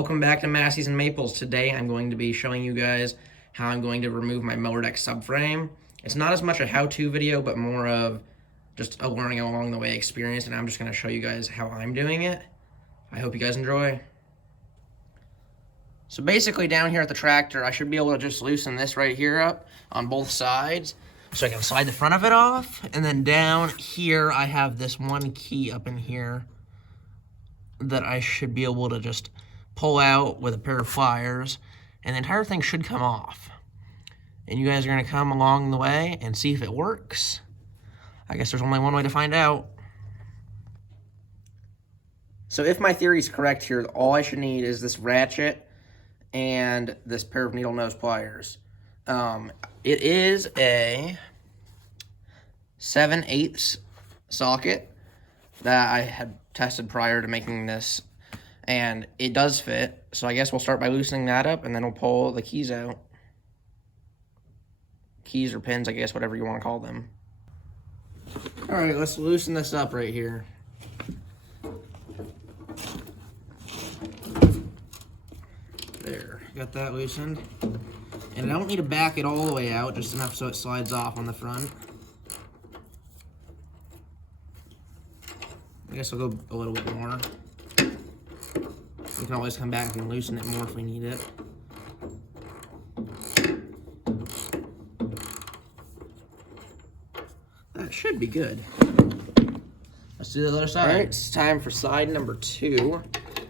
Welcome back to Massies and Maples. Today I'm going to be showing you guys how I'm going to remove my mower deck subframe. It's not as much a how-to video, but more of just a learning along the way experience, and I'm just going to show you guys how I'm doing it. I hope you guys enjoy. So basically down here at the tractor, I should be able to just loosen this right here up on both sides so I can slide the front of it off. And then down here, I have this one key up in here that I should be able to just pull out with a pair of pliers, and the entire thing should come off. And you guys are gonna come along the way and see if it works. I guess there's only one way to find out. So if my theory is correct here, all I should need is this ratchet and this pair of needle nose pliers. It is a 7/8 socket that I had tested prior to making this, and it does fit. So I guess we'll start by loosening that up, and then we'll pull the keys out. Keys or pins, I guess, whatever you want to call them. All right, let's loosen this up right here. There, got that loosened. And I don't need to back it all the way out, just enough so it slides off on the front. I guess I'll go a little bit more. We can always come back and loosen it more if we need it. That should be good. Let's do the other side. All right, it's time for side number 2.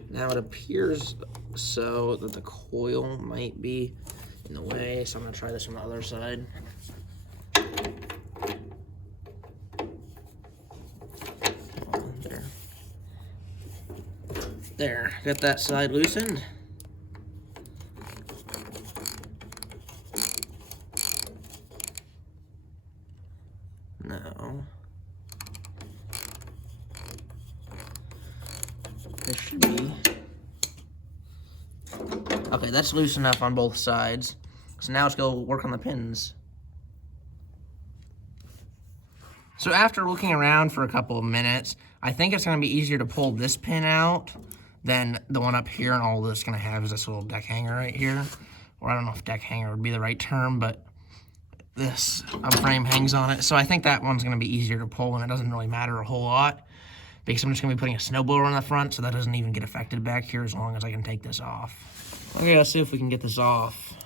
Now it appears so that the coil might be in the way, so I'm gonna try this on the other side. There, got that side loosened. Now, this should be, okay, that's loose enough on both sides. So now let's go work on the pins. So after looking around for a couple of minutes, I think it's gonna be easier to pull this pin out than the one up here, and all this gonna have is this little deck hanger right here. Or I don't know if deck hanger would be the right term, but this frame hangs on it. So I think that one's gonna be easier to pull, and it doesn't really matter a whole lot because I'm just gonna be putting a snowblower on the front, so that doesn't even get affected back here as long as I can take this off. Okay, let's see if we can get this off.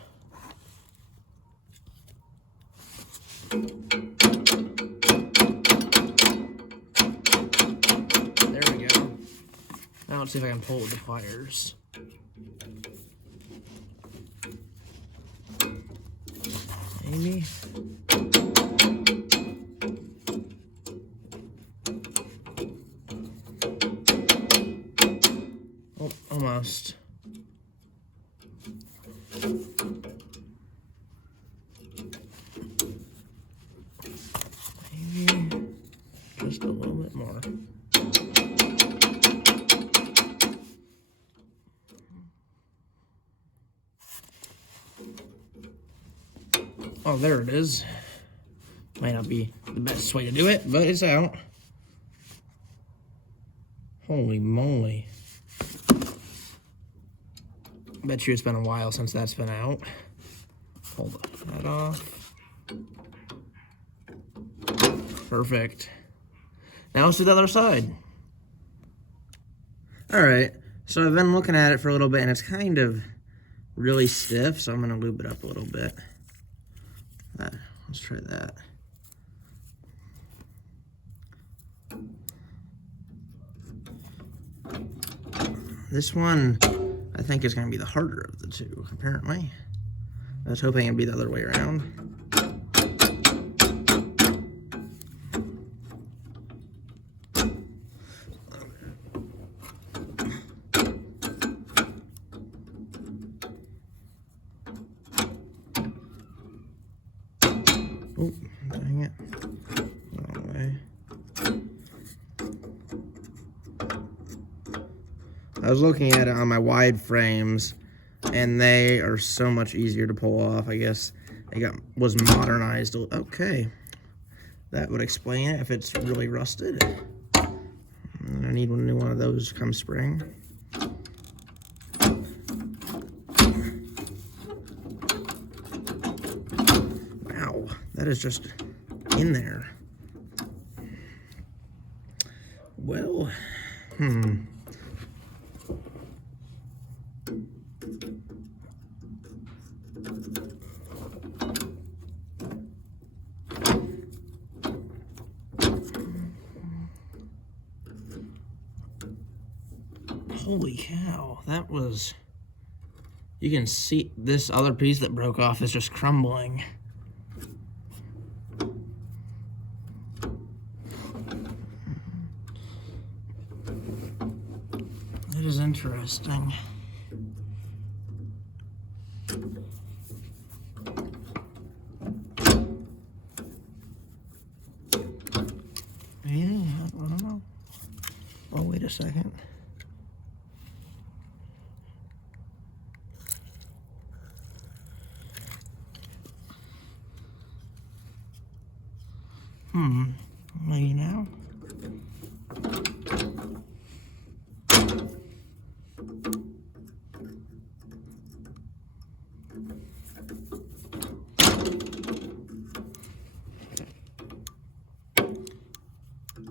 Now let's see if I can pull it with the pliers. Maybe. Oh, almost. Maybe just a little bit more. Oh, there it is. Might not be the best way to do it, but it's out. Holy moly. Bet you it's been a while since that's been out. Pull that off. Perfect. Now let's do the other side. All right, so I've been looking at it for a little bit, and it's kind of really stiff, so I'm gonna lube it up a little bit. Let's try that. This one, I think, is going to be the harder of the two, apparently. I was hoping it'd be the other way around. Oh, dang it. Wrong way. I was looking at it on my wide frames, and they are so much easier to pull off. I guess it was modernized. Okay. That would explain it if it's really rusted. I need a new one of those come spring. that is just in there. Well, holy cow, that was... You can see this other piece that broke off is just crumbling. That is interesting. Yeah, I don't know. Oh, wait a second. Maybe now.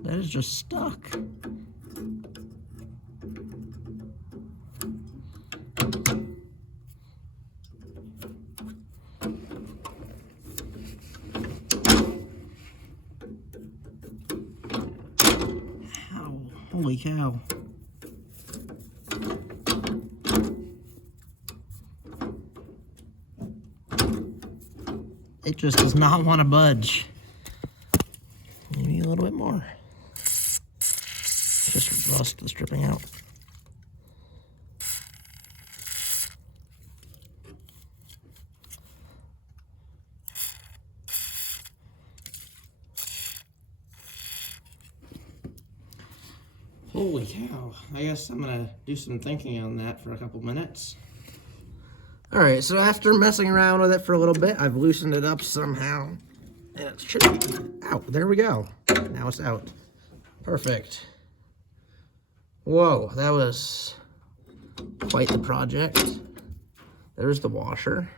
That is just stuck. Ow, holy cow. It just does not want to budge. Maybe a little bit more. Just rust is dripping out. Holy cow. I guess I'm gonna do some thinking on that for a couple minutes. Alright, so after messing around with it for a little bit, I've loosened it up somehow. And it should be out. There we go. Now it's out. Perfect. Whoa, that was quite the project. There's the washer.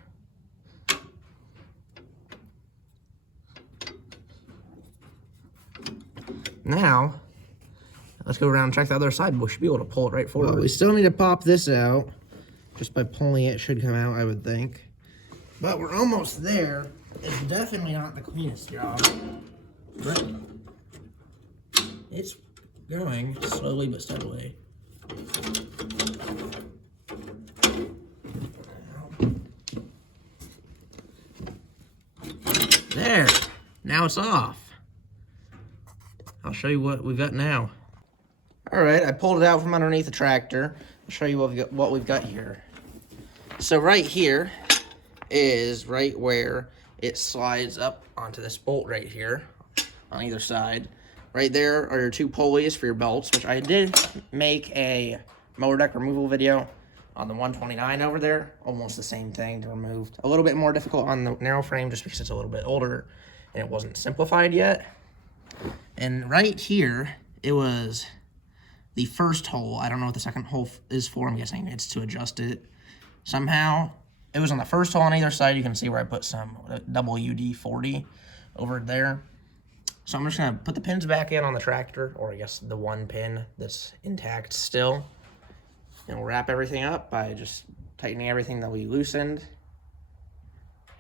Now, let's go around and check the other side. We should be able to pull it right forward. Well, we still need to pop this out. Just by pulling it should come out, I would think. But we're almost there. It's definitely not the cleanest job. But it's going slowly but steadily. There. Now it's off. I'll show you what we've got now. Alright, I pulled it out from underneath the tractor. I'll show you what we've got here. So right here is right where it slides up onto this bolt right here on either side. Right there are your two pulleys for your belts, which I did make a mower deck removal video on the 129 over there. Almost the same thing to remove. A little bit more difficult on the narrow frame just because it's a little bit older and it wasn't simplified yet. And right here, it was the first hole. I don't know what the second hole is for. I'm guessing it's to adjust it somehow. It was on the first hole on either side. You can see where I put some WD-40 over there. So I'm just gonna put the pins back in on the tractor, or I guess the one pin that's intact still. And we'll wrap everything up by just tightening everything that we loosened.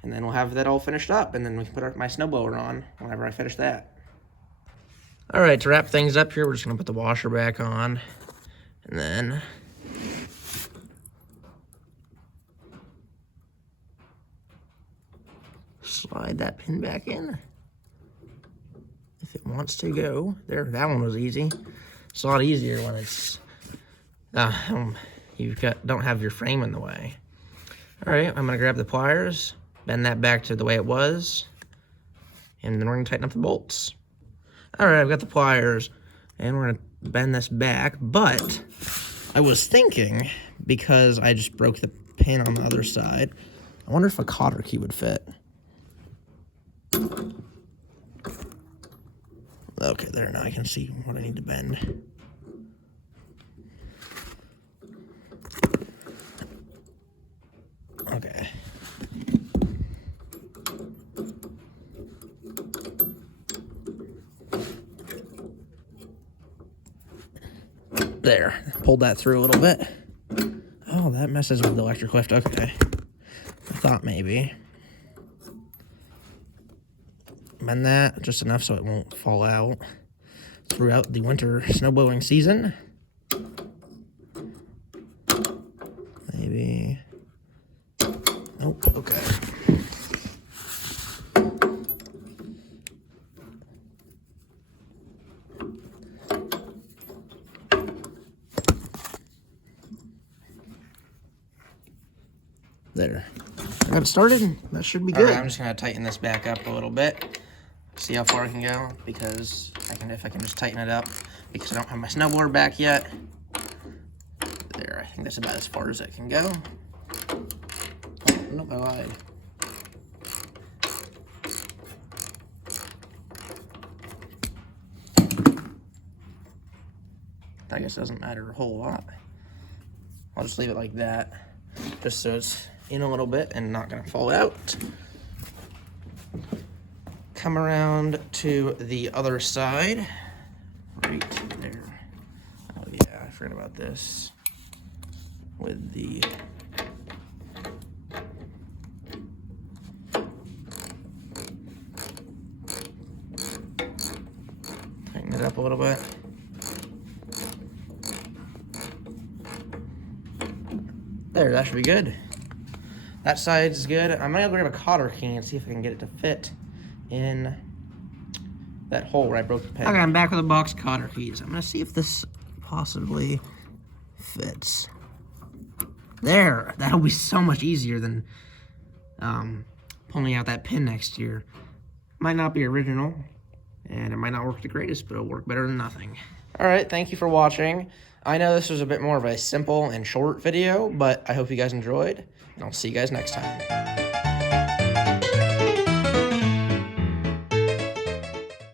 And then we'll have that all finished up, and then we can put my snowblower on whenever I finish that. All right, to wrap things up here, we're just gonna put the washer back on, and then slide that pin back in if it wants to go. There, that one was easy. It's a lot easier when it's you don't have your frame in the way. All right, I'm gonna grab the pliers, bend that back to the way it was, and then we're gonna tighten up the bolts. All right, I've got the pliers, and we're gonna bend this back, but I was thinking, because I just broke the pin on the other side, I wonder if a cotter key would fit. Okay, there, now I can see what I need to bend. Okay. There, pulled that through a little bit. Oh, that messes with the electric lift. Okay, I thought maybe. Bend that just enough so it won't fall out throughout the winter snowblowing season. Maybe. Nope, okay. There. I got it started. That should be good. Right, I'm just gonna tighten this back up a little bit. See how far I can go, because if I can just tighten it up, because I don't have my snowboard back yet. There, I think that's about as far as it can go. Oh, nope, I lied. I guess it doesn't matter a whole lot. I'll just leave it like that, just so it's in a little bit and not gonna fall out. Come around to the other side, right there. Oh yeah, I forgot about this. With the tighten it up a little bit. There, that should be good. That side's good. I'm gonna grab a cotter key and see if I can get it to fit in that hole where I broke the peg. Okay, I'm back with the box cotter keys. I'm gonna see if this possibly fits. There, that'll be so much easier than pulling out that pin next year. Might not be original, and it might not work the greatest, but it'll work better than nothing. All right, thank you for watching. I know this was a bit more of a simple and short video, but I hope you guys enjoyed, and I'll see you guys next time.